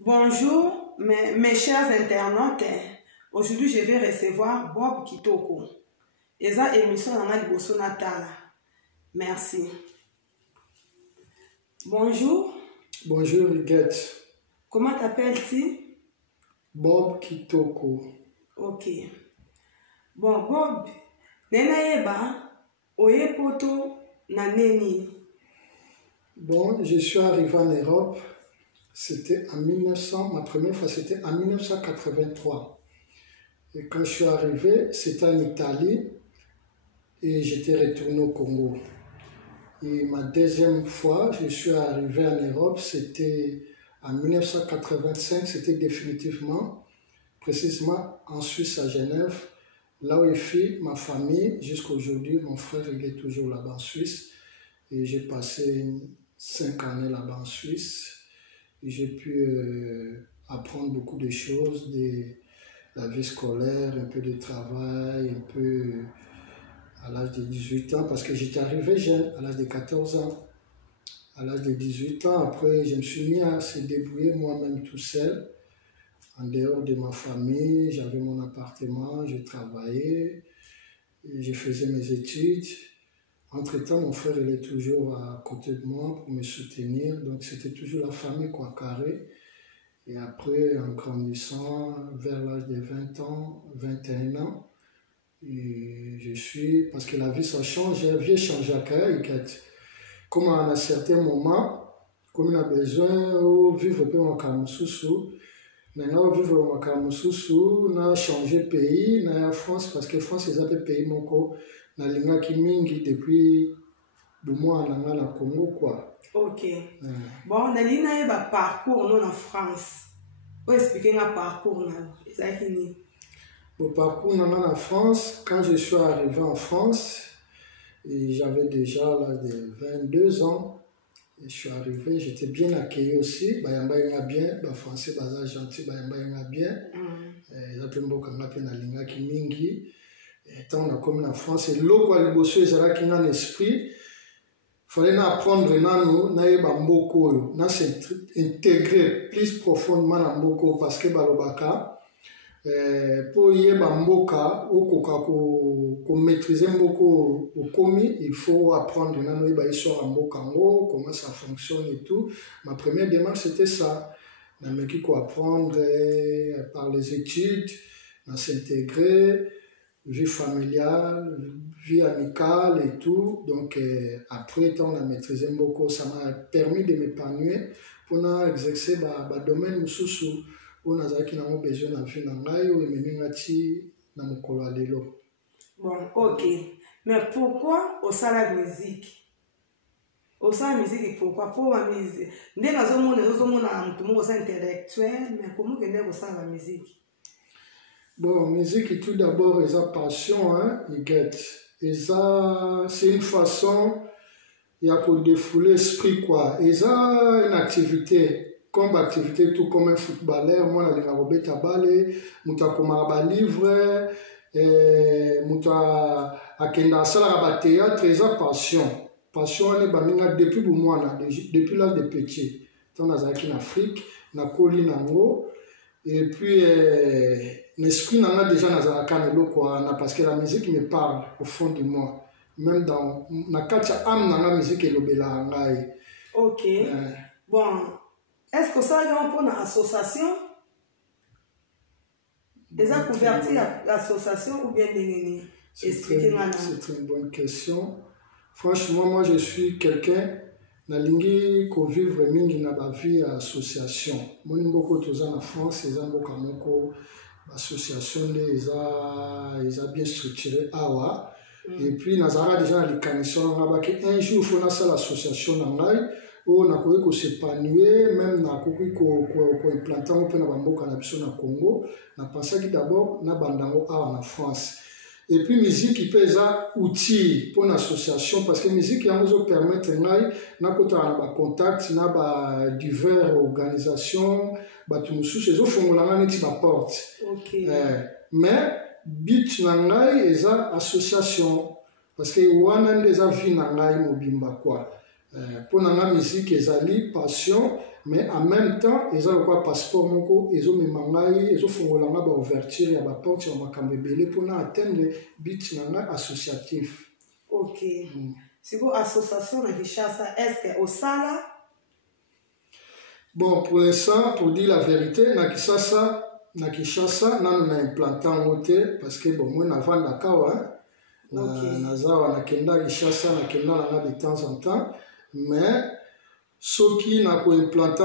Bonjour, mes chers internautes. Aujourd'hui, je vais recevoir Bob Kitoko. Eza émission dans la Liboso Natala. Merci. Bonjour. Bonjour, Huguette. Comment t'appelles-tu? Bob Kitoko. Ok. Bon, Bob, nena yeba, oye poto na neni. Bon, je suis arrivé en Europe. C'était en 1900, ma première fois c'était en 1983. Et quand je suis arrivé, c'était en Italie et j'étais retourné au Congo. Et ma deuxième fois, je suis arrivé en Europe, c'était en 1985, c'était définitivement, précisément en Suisse, à Genève, là où est fait ma famille. Jusqu'à aujourd'hui, mon frère il est toujours là-bas en Suisse. Et j'ai passé 5 années là-bas en Suisse. Et j'ai pu apprendre beaucoup de choses, de la vie scolaire, un peu de travail, un peu à l'âge de 18 ans, parce que j'étais arrivé jeune, à l'âge de 14 ans. À l'âge de 18 ans, après, je me suis mis à se débrouiller moi-même tout seul, en dehors de ma famille. J'avais mon appartement, je travaillais, et je faisais mes études. Entre-temps, mon frère il est toujours à côté de moi pour me soutenir. Donc, c'était toujours la famille, quoi, carré. Et après, en grandissant, vers l'âge de 20 ans, 21 ans, et je suis... Parce que la vie, ça change. La vie change à carré. Comme à un certain moment, comme on a besoin de vivre un peu en Kamususu, maintenant, vivre en Kamususu, on a changé de pays, on a la France, parce que France, c'est un pays moko. Na linga kimingi depuis le mois en la Congo quoi. Ok. Bon, Nalina yeba parcours non en France. Vous expliquez un parcours là. C'est fini. Mon parcours en France, quand je suis arrivé en France, j'avais déjà l'âge de 22 ans. Et je suis arrivé, j'étais bien accueilli aussi. Bayamba yenga bien, ba français baza gentil, bayamba yenga bien. Ils appellent beaucoup comme appelle na linga kimingi. Étant on a comme en France, et l'eau quoi les bossus ils avaient un esprit, fallait apprendre nano naïba mboko, na s'intégrer plus profondément dans mboko parce que balobaka pour y mboka ou koka ko maîtriser mboko au commis, il faut apprendre nano iba histoire mboka ngo, comment ça fonctionne et tout. Ma première démarche c'était ça, na meki ko apprendre par les études, na s'intégrer, vie familiale, vie amicale et tout. Donc, après, on a maîtrisé beaucoup. Ça m'a permis de m'épanouir pour exercer le domaine où on a besoin de la vie dans le Bon, ok. Mais pourquoi au sein de la musique? Au sein de la musique, pourquoi? Pour la musique. Nous sommes intellectuels, mais comment on est au sein de la musique? Bon, musique, tout d'abord, c'est une passion, hein, c'est une façon, il y a pour défouler l'esprit, quoi. C'est une activité, comme activité, tout comme un footballeur, moi, je suis un ballet, je suis un livre, je suis un théâtre, c'est une passion. Passion, depuis moi, depuis l'âge de petit. Dans Afrique, dans la colline, et puis, l'esprit n'a déjà parce que la musique me parle au fond de moi. Même dans la musique et le ok. Bon, est-ce que ça y a une association? Déjà converti à l'association ou bien c'est une bonne question. Franchement, moi je suis quelqu'un nalingi ko vivre mingi na ba vie association. Moni mboko toza na France, eza mboka moko association les a bien structuré awa. Et puis nazara déjà na likanison na ba ke un jour faut na ça l'association na ngai o na ko s'épanouir même na ko implanter un peu na mboka na biso na Congo. Na pensé que d'abord na bandango awa na France. Et puis, musique, il peut être un outil pour une association parce que la musique, il nous permet de contact avec diverses organisations, ils font la porte. Mais, but, c'est une association parce que il y a des avis dans la musique, pour la musique, il y a passion, mais en même temps eza lokola passeport moko ezomema ngai ezofongola nga baouverture ya baporte ya makambo ebele mpona atteindre but na ngai associatif. Ok. Siko association na Kinshasa, est-ce que osala? Bon, pour l'instant, pour dire la vérité, na Kinshasa, nanu na implanté en hôtel parce que bon, moi na vanda kawa, na zawa na kenda Kinshasa, na kenda na de temps en temps, mais soki na ko implanté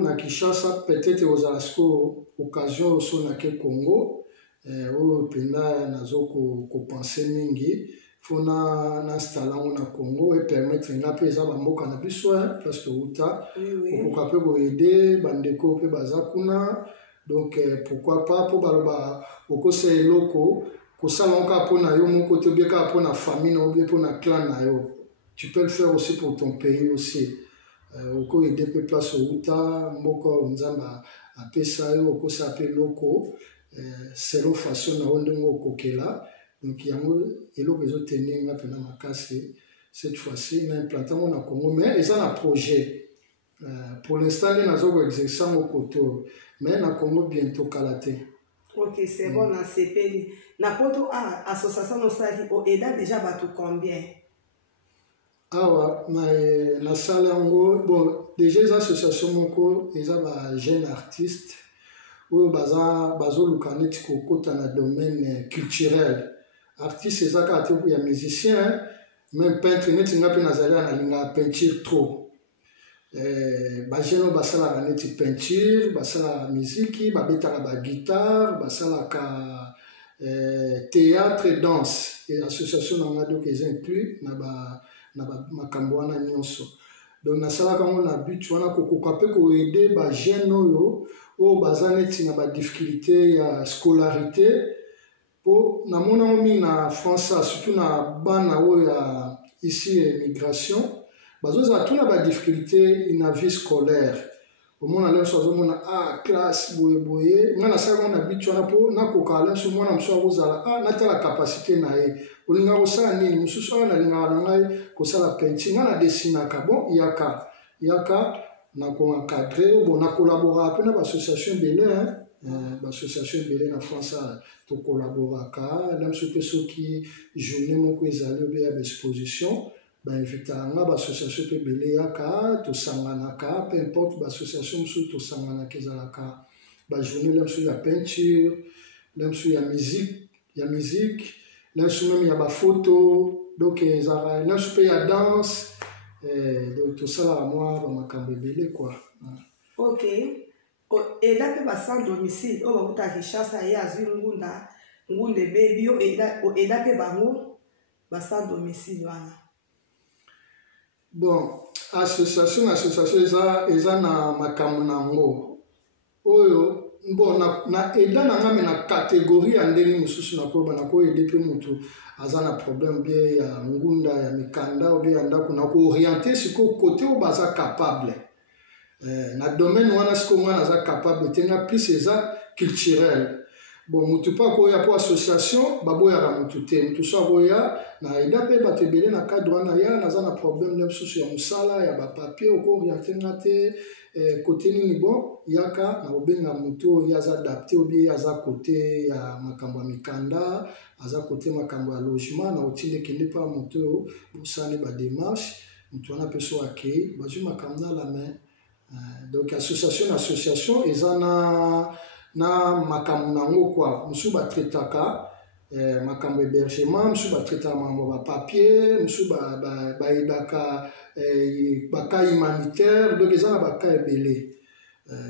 na Kinshasa, peut-être aux asko occasion aussi na ke Congo, o penda nazo ko penser mingi. Faut na installer na Congo et permettre na pesa ba mboka na biso parce que uta pour capable ko aider bandeko pe bazakuna donc pourquoi pas pour baloba oko se loko ko salonka pona yo mon côté bien ka pona famille na bien pona clan na yo, tu peux le faire aussi pour ton pays aussi oko aider pe place uta mboko nzamba apesa yo oko sa pe loko selon façon na ondongo kokela. Donc, il y a un tenir cette fois-ci, on a implanté au Congo, mais ils ont un projet. Pour l'instant, ils ont exercé au côté, mais on a Congo bientôt calaté. Ok, c'est bon, on a CPL. N'importe association au EDA déjà battu combien? Ah ouais, na salle en gros, bon, déjà les associations ils ont des jeunes artistes, où bazo lukaneti kokota na domaine culturel. Artiste ezaka te ya musicien, même peintre neti nga pe nazali analinga peinture trop. Bajeno basala neti peinture, basala musique, babetaka ba guitare, basala ka théâtre et danse. Et l'association nanga donc les inclus na ba makambo wana nyonso. Donc nasala kango na but wana kokoka pe ko aider ba jeune oyo o bazaneti na ba difficulté ya scolarité. Po na mona omi na France surtout na bana oya ici immigration bazoza tuna ba difficulté na vie scolaire au mona leo so mona classe boye ngana saka na bitu na po na kokala so mona mso kozala na tala capacité na ye olinga osala ni mususu na linga na ngai ko sala peinture ngana dessiner ka bon yaka na ko encadrer bon na collaborer avec na association belé l'association belé na France to collaborer ka même ceux qui journée moko ezali bien exposition ba invita nga ba association pe belé yaka to sangana ka peu importe ba association sous to sangana kezala ka ba journée même sur la peinture même sur la musique même sur même ya ba photo donc ezala même sur ya danse donc tout ça à moi ba makambo belé quoi. Ok. Et là que sans domicile on va buta Kinshasa ya ngunda baby et là que bango sans domicile wana. Bon, association eza na makambo nango oyo bon na eda na ngame na catégorie ya ndenge mususu na ko bana ko aider pe mutu azana problème bien ya ngunda ya mikanda ou bien ndako na ko orienter siko côté o baza capable na domaine wana siko ngana za capable tenga plus eza culturel. Bon, mutu pa ko ya po association baboya na mutu te mutu so boya na ida pe batebele na cadre wana ya naza na problème de souci ya musala ya ba papier ko orienter ngate côté nini bon yaka na obenga mutu ya za adapté ou bien ya za côté ya makambo mikanda aza côté makambo ya logement na otinde kende pa mutu bosane ba démarche mutu wana pe so akei bazu makambo na la main. Donc association ezana na makambo nango kwa musu ba traitaka makambo hébergement musu ba traitaka mambo ba papier musu ba edaka ba cas humanitaire donc ezana ba cas ebele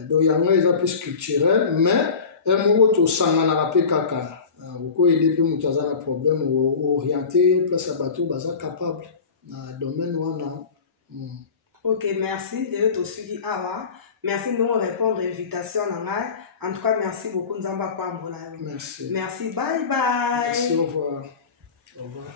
donc yango eza plus culturel mais moko to sangana pe kaka ko aider pe mutu azana problème orienté place bateau baza capable na domaine wana. Ok, merci de te suivre. Merci de nous répondre à l'invitation. En tout cas, merci beaucoup. Merci. Merci. Bye bye. Merci. Au revoir. Au revoir.